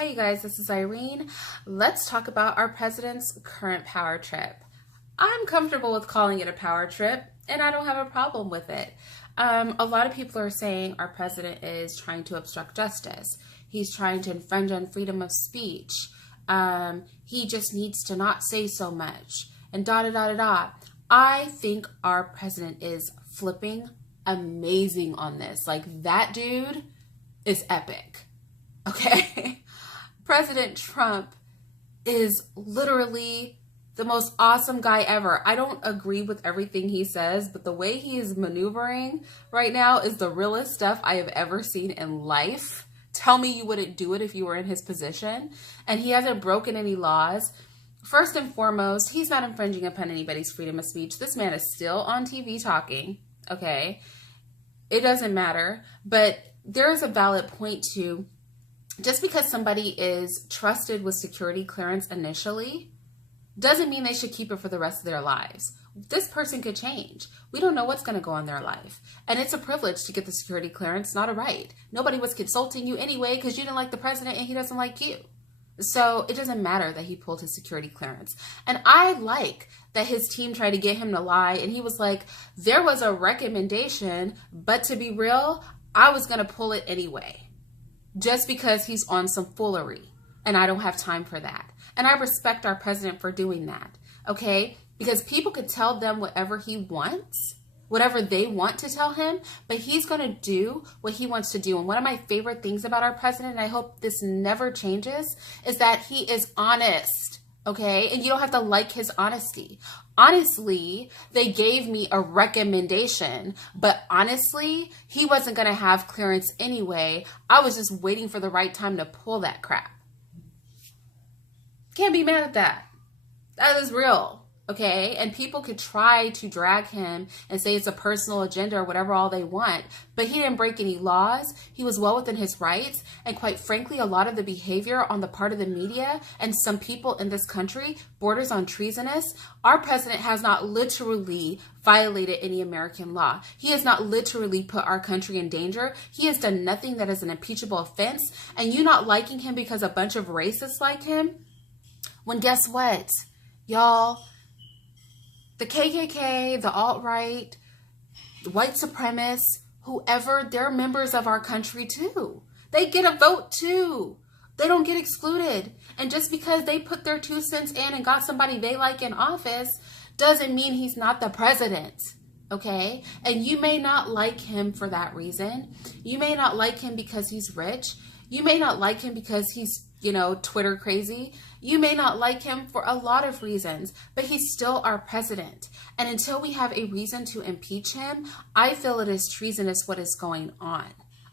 Hi, you guys, this is Irene. Let's talk about our president's current power trip. I'm comfortable with calling it a power trip, and I don't have a problem with it. A lot of people are saying our president is trying to obstruct justice. He's trying to infringe on freedom of speech. He just needs to not say so much, and da-da-da-da-da. I think our president is flipping amazing on this. Like, that dude is epic. Okay? President Trump is literally the most awesome guy ever. I don't agree with everything he says, but the way he is maneuvering right now is the realest stuff I have ever seen in life. Tell me you wouldn't do it if you were in his position. And he hasn't broken any laws. First and foremost, he's not infringing upon anybody's freedom of speech. This man is still on TV talking, okay? It doesn't matter, but there is a valid point to, just because somebody is trusted with security clearance initially, doesn't mean they should keep it for the rest of their lives. This person could change. We don't know what's going to go on their life. And it's a privilege to get the security clearance, not a right. Nobody was consulting you anyway because you didn't like the president and he doesn't like you. So it doesn't matter that he pulled his security clearance. And I like that his team tried to get him to lie. And he was like, there was a recommendation, but to be real, I was going to pull it anyway. Just because he's on some foolery. And I don't have time for that. And I respect our president for doing that. Okay? Because people could tell them whatever he wants, whatever they want to tell him, but he's going to do what he wants to do. And one of my favorite things about our president, and I hope this never changes, is that he is honest. Okay? And you don't have to like his honesty. Honestly, they gave me a recommendation, but honestly, he wasn't going to have clearance anyway. I was just waiting for the right time to pull that crap. Can't be mad at that. That is real. Okay, and people could try to drag him and say it's a personal agenda or whatever all they want, but he didn't break any laws. He was well within his rights, and quite frankly, a lot of the behavior on the part of the media and some people in this country borders on treasonous. Our president has not literally violated any American law. He has not literally put our country in danger. He has done nothing that is an impeachable offense, and you not liking him because a bunch of racists like him, when guess what, y'all? The KKK, the alt-right, the white supremacists, whoever, they're members of our country too. They get a vote too. They don't get excluded. And just because they put their 2 cents in and got somebody they like in office doesn't mean he's not the president. Okay? And you may not like him for that reason. You may not like him because he's rich. You may not like him because he's, Twitter crazy. You may not like him for a lot of reasons, but he's still our president. And until we have a reason to impeach him, I feel it is treasonous what is going on.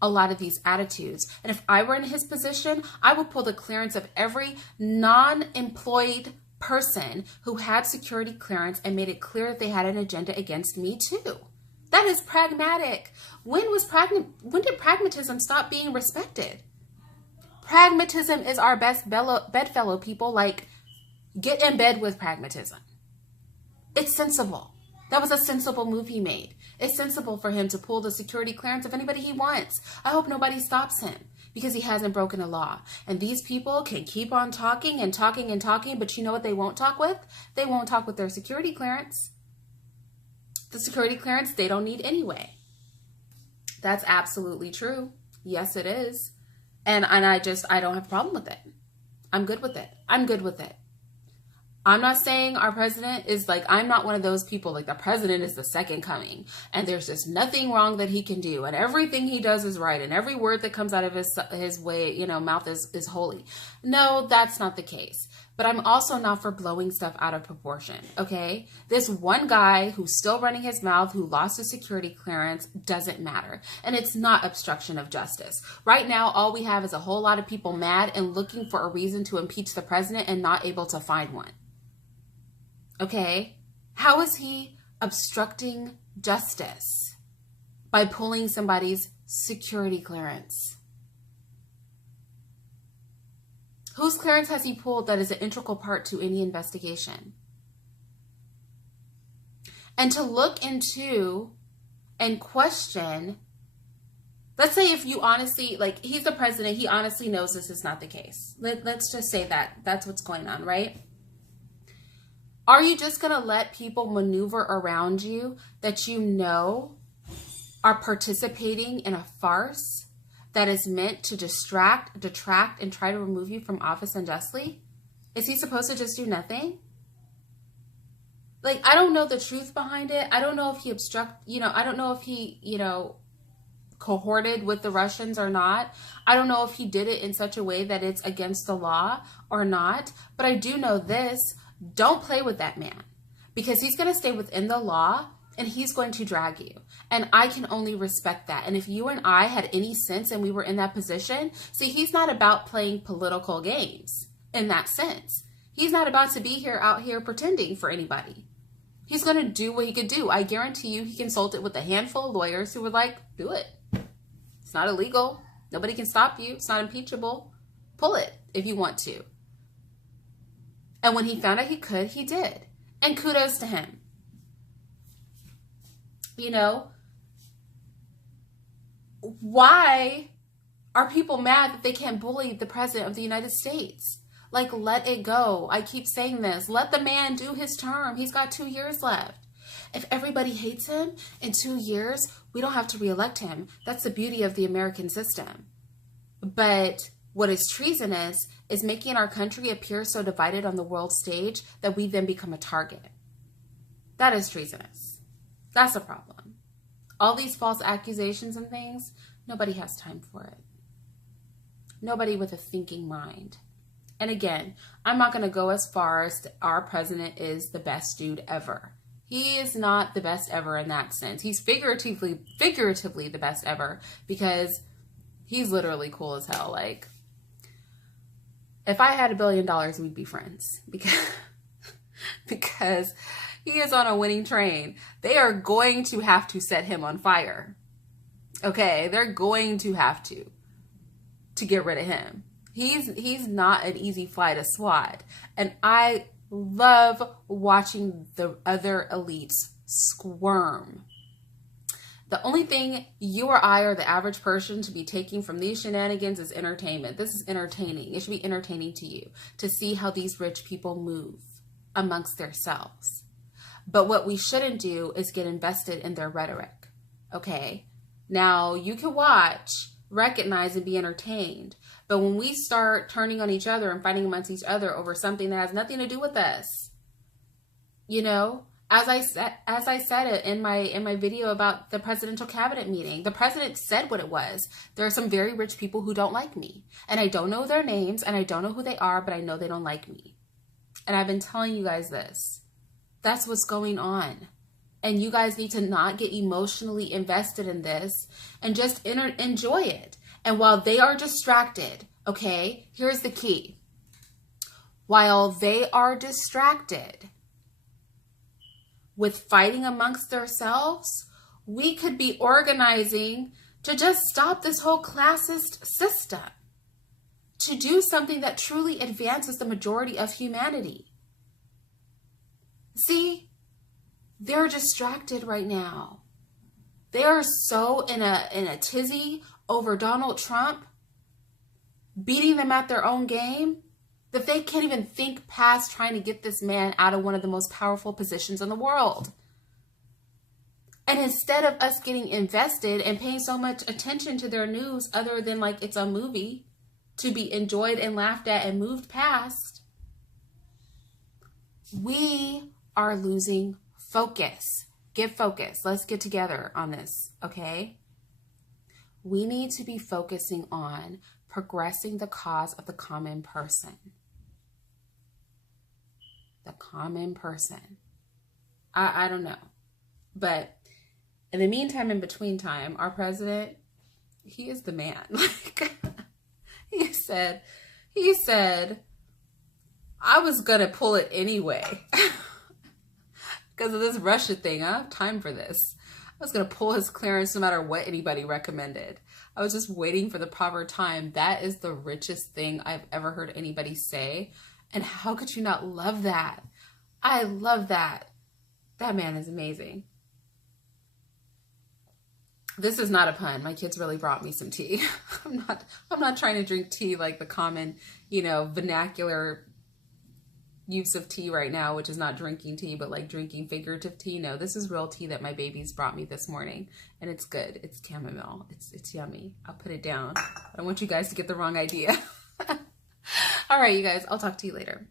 A lot of these attitudes. And if I were in his position, I would pull the clearance of every non-employed person who had security clearance and made it clear that they had an agenda against me too. That is pragmatic. When did pragmatism stop being respected? Pragmatism is our best bedfellow, people. Like, get in bed with pragmatism. It's sensible. That was a sensible move he made. It's sensible for him to pull the security clearance of anybody he wants. I hope nobody stops him because he hasn't broken a law. And these people can keep on talking and talking and talking, but you know what they won't talk with? They won't talk with their security clearance. The security clearance they don't need anyway. That's absolutely true. Yes, it is. And I don't have a problem with it. I'm good with it. I'm good with it. I'm not saying our president is like, I'm not one of those people like the president is the second coming and there's just nothing wrong that he can do and everything he does is right and every word that comes out of his way, mouth is holy. No, that's not the case. But I'm also not for blowing stuff out of proportion, okay? This one guy who's still running his mouth, who lost his security clearance, doesn't matter. And it's not obstruction of justice. Right now, all we have is a whole lot of people mad and looking for a reason to impeach the president and not able to find one. Okay? How is he obstructing justice? By pulling somebody's security clearance. Whose clearance has he pulled that is an integral part to any investigation? And to look into and question Let's say if you honestly, like, he's the president, he honestly knows this is not the case. Let's just say that that's what's going on, right? Are you just going to let people maneuver around you that you know are participating in a farce that is meant to distract, detract, and try to remove you from office unjustly? Is he supposed to just do nothing? Like, I don't know the truth behind it. I don't know if he I don't know if he, cohorted with the Russians or not. I don't know if he did it in such a way that it's against the law or not. But I do know this: don't play with that man, because he's going to stay within the law and he's going to drag you. And I can only respect that. And if you and I had any sense and we were in that position, see, he's not about playing political games in that sense. He's not about to be out here pretending for anybody. He's going to do what he could do. I guarantee you he consulted with a handful of lawyers who were like, do it. It's not illegal. Nobody can stop you. It's not impeachable. Pull it if you want to. And when he found out he could, he did. And kudos to him. Why are people mad that they can't bully the president of the United States? Like, let it go. I keep saying this. Let the man do his term. He's got 2 years left. If everybody hates him in 2 years, we don't have to reelect him. That's the beauty of the American system. But what is treasonous is making our country appear so divided on the world stage that we then become a target. That is treasonous. That's a problem. All these false accusations and things, nobody has time for it. Nobody with a thinking mind. And again, I'm not going to go as far as our president is the best dude ever. He is not the best ever in that sense. He's figuratively the best ever, because he's literally cool as hell. Like, if I had $1 billion, we'd be friends, because he is on a winning train. They are going to have to set him on fire. Okay, they're going to have to get rid of him. He's not an easy fly to swat. And I love watching the other elites squirm. The only thing you or I or the average person to be taking from these shenanigans is entertainment. This is entertaining. It should be entertaining to you to see how these rich people move amongst themselves. But what we shouldn't do is get invested in their rhetoric. Okay? Now, you can watch, recognize, and be entertained. But when we start turning on each other and fighting amongst each other over something that has nothing to do with us, as I said it in my video about the presidential cabinet meeting, the president said what it was. There are some very rich people who don't like me, and I don't know their names and I don't know who they are, but I know they don't like me. And I've been telling you guys this. That's what's going on. And you guys need to not get emotionally invested in this and just enjoy it. And while they are distracted, okay, here's the key. While they are distracted with fighting amongst themselves, we could be organizing to just stop this whole classist system, to do something that truly advances the majority of humanity. See, they're distracted right now. They are so in a tizzy over Donald Trump beating them at their own game that they can't even think past trying to get this man out of one of the most powerful positions in the world. And instead of us getting invested and paying so much attention to their news other than like it's a movie to be enjoyed and laughed at and moved past, we are losing focus. Get focused. Let's get together on this, okay? We need to be focusing on progressing the cause of the common person. The common person. I don't know. But in the meantime, in between time, our president, he is the man. Like, he said, I was going to pull it anyway. Because of this Russia thing. I don't have time for this. I was going to pull his clearance no matter what anybody recommended. I was just waiting for the proper time. That is the richest thing I've ever heard anybody say. And how could you not love that? I love that. That man is amazing. This is not a pun. My kids really brought me some tea. I'm not trying to drink tea like the common, vernacular use of tea right now, which is not drinking tea, but like drinking figurative tea. No, this is real tea that my babies brought me this morning, and it's good. It's chamomile. It's yummy. I'll put it down. I don't want you guys to get the wrong idea. All right, you guys, I'll talk to you later.